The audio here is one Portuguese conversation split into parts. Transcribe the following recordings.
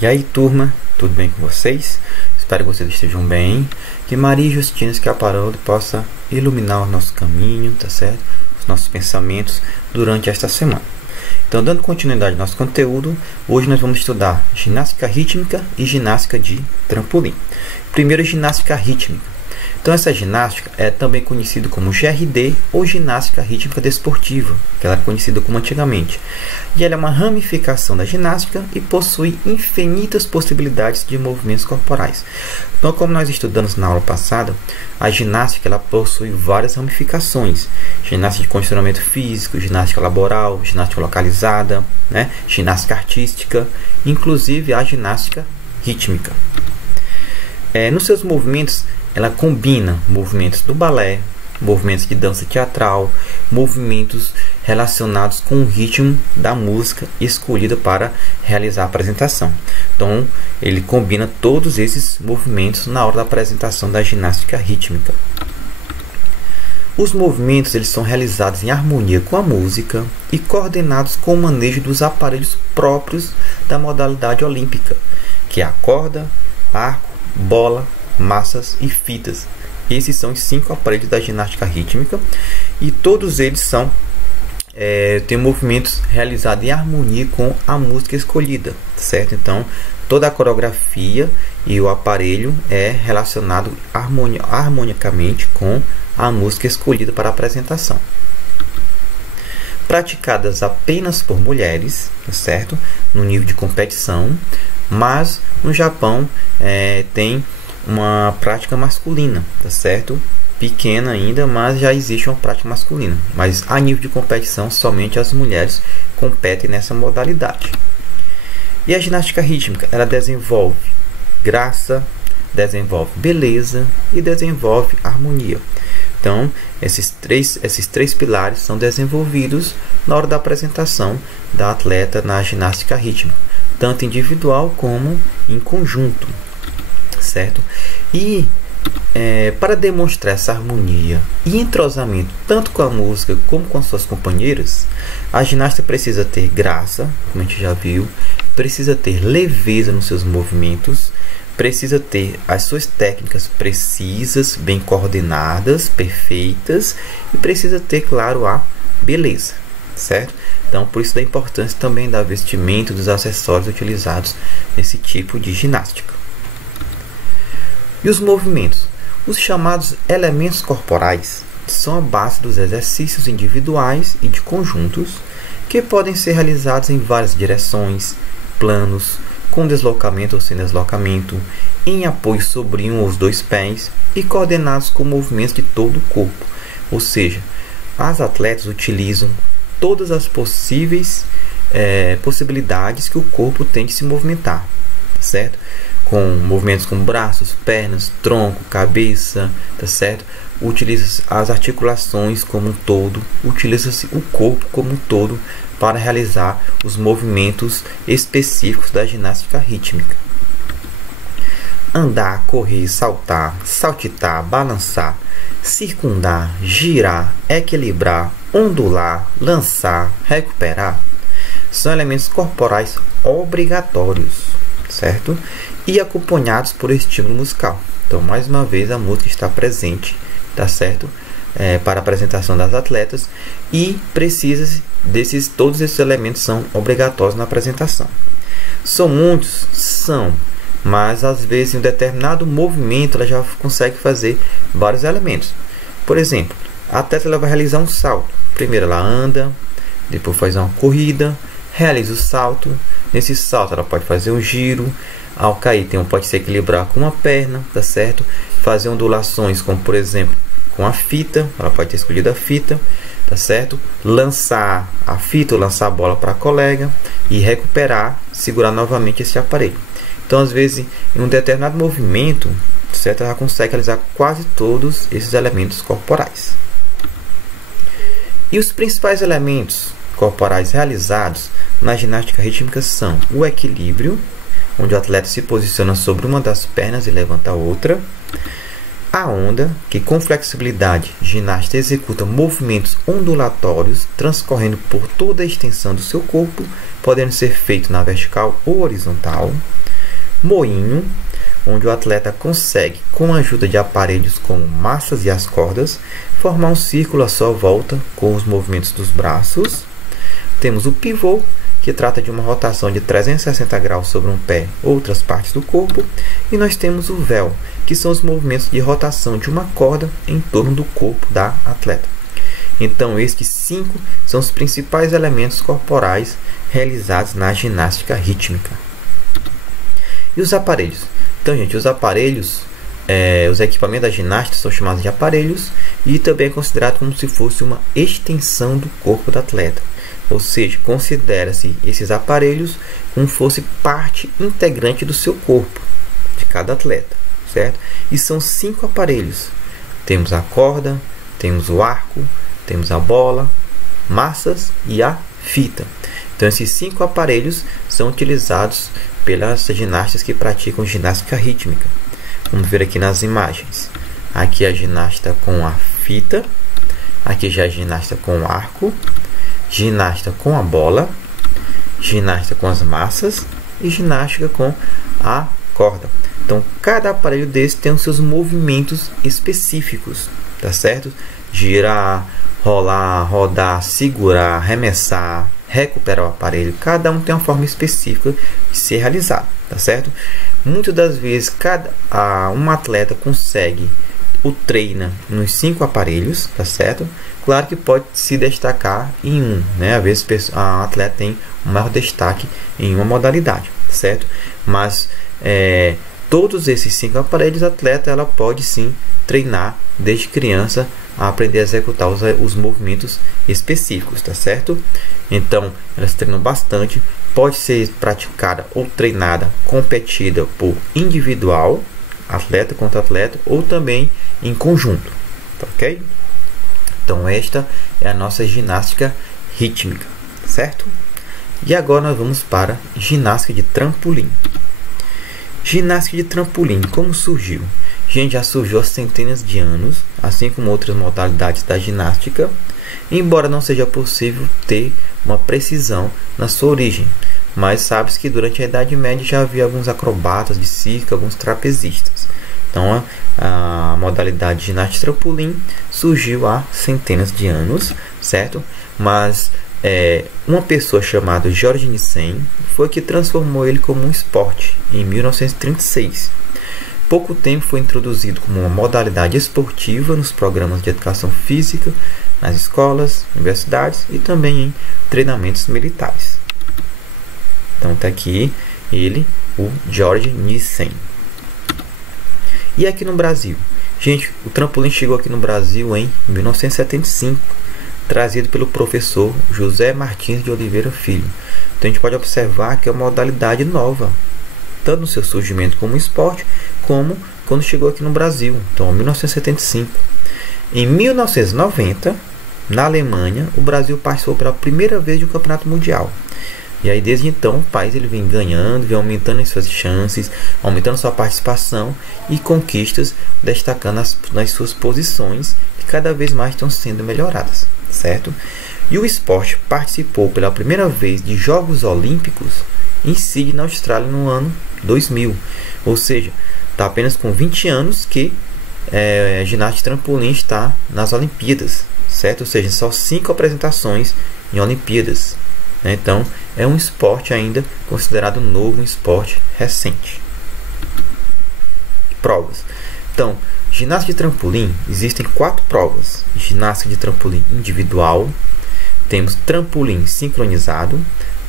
E aí, turma, tudo bem com vocês? Espero que vocês estejam bem. Que Maria Justina Schiaparelli possa iluminar o nosso caminho, tá certo? Os nossos pensamentos durante esta semana. Então, dando continuidade ao nosso conteúdo, hoje nós vamos estudar ginástica rítmica e ginástica de trampolim. Primeiro, ginástica rítmica. Então, essa ginástica é também conhecida como GRD ou ginástica rítmica desportiva, que ela é conhecida como antigamente. E ela é uma ramificação da ginástica e possui infinitas possibilidades de movimentos corporais. Então, como nós estudamos na aula passada, a ginástica ela possui várias ramificações. Ginástica de condicionamento físico, ginástica laboral, ginástica localizada, ginástica artística, inclusive a ginástica rítmica. Nos seus movimentos, ela combina movimentos do balé, movimentos de dança teatral, movimentos relacionados com o ritmo da música escolhida para realizar a apresentação. Então, ele combina todos esses movimentos na hora da apresentação da ginástica rítmica. Os movimentos eles são realizados em harmonia com a música e coordenados com o manejo dos aparelhos próprios da modalidade olímpica, que é a corda, arco, bola, massas e fitas. Esses são os 5 aparelhos da ginástica rítmica e todos eles têm movimentos realizados em harmonia com a música escolhida, certo? Então, toda a coreografia e o aparelho é relacionado harmonicamente com a música escolhida para a apresentação. Praticadas apenas por mulheres, certo? No nível de competição, mas no Japão tem uma prática masculina, tá certo? Pequena ainda, mas já existe uma prática masculina. Mas a nível de competição, somente as mulheres competem nessa modalidade. E a ginástica rítmica, ela desenvolve graça, desenvolve beleza e desenvolve harmonia. Então, esses três pilares são desenvolvidos na hora da apresentação da atleta na ginástica rítmica, tanto individual como em conjunto, certo? E para demonstrar essa harmonia e entrosamento tanto com a música como com as suas companheiras, a ginasta precisa ter graça, como a gente já viu, precisa ter leveza nos seus movimentos, precisa ter as suas técnicas precisas, bem coordenadas, perfeitas, e precisa ter, claro, a beleza, certo? Então, por isso da importância também da vestimenta, dos acessórios utilizados nesse tipo de ginástica. E os movimentos? Os chamados elementos corporais são a base dos exercícios individuais e de conjuntos que podem ser realizados em várias direções, planos, com deslocamento ou sem deslocamento, em apoio sobre um ou os dois pés e coordenados com movimentos de todo o corpo. Ou seja, as atletas utilizam todas as possibilidades que o corpo tem de se movimentar, certo? Com movimentos com braços, pernas, tronco, cabeça, tá certo? Utiliza as articulações como um todo, utiliza-se o corpo como um todo para realizar os movimentos específicos da ginástica rítmica. Andar, correr, saltar, saltitar, balançar, circundar, girar, equilibrar, ondular, lançar, recuperar são elementos corporais obrigatórios, certo? E acompanhados por estímulo musical. Então, mais uma vez, a música está presente, tá certo? Para a apresentação das atletas e precisa todos esses elementos são obrigatórios na apresentação. São muitos? São, mas às vezes em um determinado movimento ela já consegue fazer vários elementos. Por exemplo, a atleta ela vai realizar um salto. Primeiro ela anda, depois faz uma corrida, realiza o salto. Nesse salto ela pode fazer um giro. Ao cair, pode se equilibrar com uma perna, tá certo? Fazer ondulações, como por exemplo, com a fita, ela pode ter escolhido a fita, tá certo? Lançar a fita ou lançar a bola para a colega e recuperar, segurar novamente esse aparelho. Então, às vezes, em um determinado movimento, certo? Ela consegue realizar quase todos esses elementos corporais. E os principais elementos corporais realizados na ginástica rítmica são o equilíbrio, onde o atleta se posiciona sobre uma das pernas e levanta a outra. A onda, que com flexibilidade, o ginasta executa movimentos ondulatórios, transcorrendo por toda a extensão do seu corpo podendo ser feito na vertical ou horizontal. Moinho, onde o atleta consegue, com a ajuda de aparelhos como massas e as cordas, formar um círculo à sua volta com os movimentos dos braços. Temos o pivô, que trata de uma rotação de 360 graus sobre um pé ou outras partes do corpo. E nós temos o véu, que são os movimentos de rotação de uma corda em torno do corpo da atleta. Então, estes 5 são os principais elementos corporais realizados na ginástica rítmica. E os aparelhos? Então, gente, os aparelhos, os equipamentos da ginástica são chamados de aparelhos e também é considerado como se fosse uma extensão do corpo do atleta. Ou seja, considera-se esses aparelhos como se fosse parte integrante do seu corpo, de cada atleta, certo? E são 5 aparelhos. Temos a corda, temos o arco, temos a bola, massas e a fita. Então, esses 5 aparelhos são utilizados pelas ginastas que praticam ginástica rítmica. Vamos ver aqui nas imagens. Aqui a ginasta com a fita, aqui já a ginasta com o arco, ginasta com a bola, ginasta com as massas e ginástica com a corda. Então, cada aparelho desse tem os seus movimentos específicos, tá certo? Girar, rolar, rodar, segurar, arremessar, recuperar o aparelho. Cada um tem uma forma específica de ser realizado, tá certo? Muitas das vezes um atleta consegue ou treina nos 5 aparelhos, tá certo? Claro que pode se destacar em um, né? Às vezes a atleta tem um maior destaque em uma modalidade, certo? Mas todos esses 5 aparelhos, a atleta ela pode sim treinar desde criança a aprender a executar os movimentos específicos, tá certo? Então, elas treinam bastante, pode ser praticada ou treinada, competida por individual, atleta contra atleta, ou também em conjunto, tá ok? Então, esta é a nossa ginástica rítmica, certo? E agora nós vamos para ginástica de trampolim. Ginástica de trampolim, como surgiu? Gente, já surgiu há centenas de anos, assim como outras modalidades da ginástica, embora não seja possível ter uma precisão na sua origem. Mas sabe-se que durante a Idade Média já havia alguns acrobatas de circo, alguns trapezistas. Então, a modalidade de ginástica de trampolim surgiu há centenas de anos, certo? Mas uma pessoa chamada George Nissen foi que transformou ele como um esporte em 1936. Pouco tempo foi introduzido como uma modalidade esportiva nos programas de educação física, nas escolas, universidades e também em treinamentos militares. Então está aqui ele, o George Nissen. E aqui no Brasil? Gente, o trampolim chegou aqui no Brasil em 1975, trazido pelo professor José Martins de Oliveira Filho. Então a gente pode observar que é uma modalidade nova, tanto no seu surgimento como esporte, como quando chegou aqui no Brasil, então em 1975. Em 1990, na Alemanha, o Brasil participou pela primeira vez de um campeonato mundial. E aí desde então o país ele vem ganhando, vem aumentando as suas chances, aumentando sua participação e conquistas, destacando nas suas posições, que cada vez mais estão sendo melhoradas, certo? E o esporte participou pela primeira vez de Jogos Olímpicos em Sydney, na Austrália, no ano 2000. Ou seja, está apenas com 20 anos que a ginástica de trampolim está nas Olimpíadas, certo? Ou seja, só 5 apresentações em Olimpíadas. Então, é um esporte ainda considerado novo, um esporte recente. Provas. Então, ginástica de trampolim, existem 4 provas. Ginástica de trampolim individual, temos trampolim sincronizado,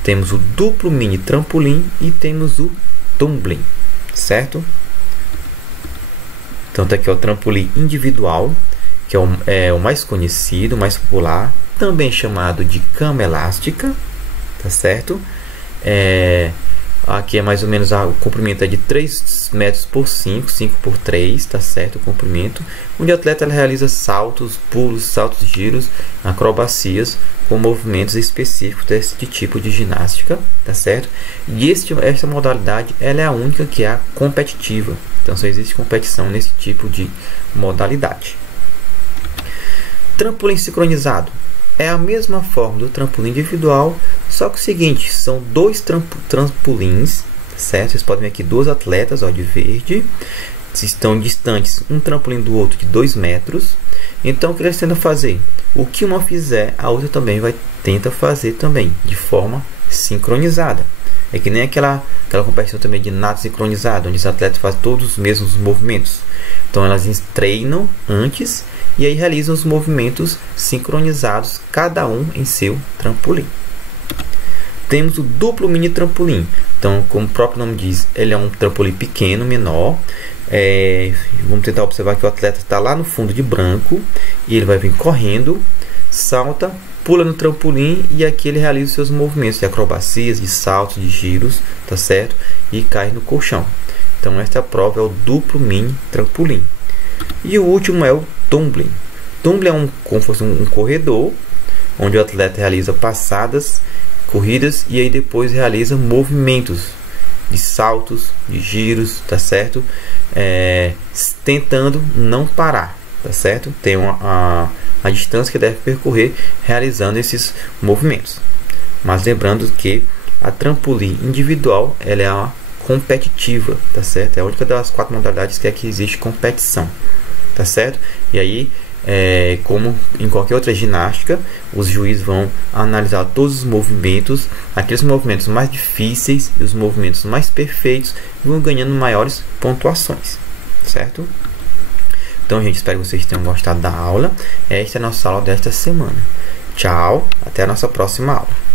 temos o duplo mini trampolim e temos o tumbling, certo? Então tá aqui o trampolim individual, que é o mais conhecido, mais popular, também chamado de cama elástica, tá certo? Aqui é mais ou menos o comprimento é de 3 metros por 5, 5 por 3, tá certo? O comprimento, onde o atleta realiza saltos, pulos, saltos, giros, acrobacias com movimentos específicos desse tipo de ginástica, tá certo? E esta modalidade ela é a única que é a competitiva, então só existe competição nesse tipo de modalidade. Trampolim sincronizado. é a mesma forma do trampolim individual, só que o seguinte, são dois trampolins, certo? Vocês podem ver aqui duas atletas, ó, de verde, estão distantes um trampolim do outro de 2 metros. Então o que eles tentam fazer? O que uma fizer, a outra também tenta fazer também, de forma sincronizada. É que nem aquela competição também de nado sincronizado, onde os atletas fazem todos os mesmos movimentos. Então elas treinam antes e aí realizam os movimentos sincronizados, cada um em seu trampolim. Temos o duplo mini trampolim. Então, como o próprio nome diz, ele é um trampolim pequeno, menor. Vamos tentar observar que o atleta está lá no fundo de branco e ele vai vir correndo, salta, pula no trampolim e aqui ele realiza os seus movimentos de acrobacias, de saltos, de giros, tá certo? E cai no colchão. Então esta prova é o duplo mini trampolim. E o último é o tumbling. Tumbling é como fosse um corredor, onde o atleta realiza passadas, corridas e aí depois realiza movimentos de saltos, de giros, tá certo? Tentando não parar, tá certo? Tem a distância que deve percorrer realizando esses movimentos. Mas lembrando que a trampolim individual ela é a competitiva, tá certo? É a única das 4 modalidades que aqui existe competição, tá certo? E aí, como em qualquer outra ginástica, os juízes vão analisar todos os movimentos, aqueles movimentos mais difíceis e os movimentos mais perfeitos, vão ganhando maiores pontuações, certo? Então, gente, espero que vocês tenham gostado da aula. Esta é a nossa aula desta semana. Tchau, até a nossa próxima aula.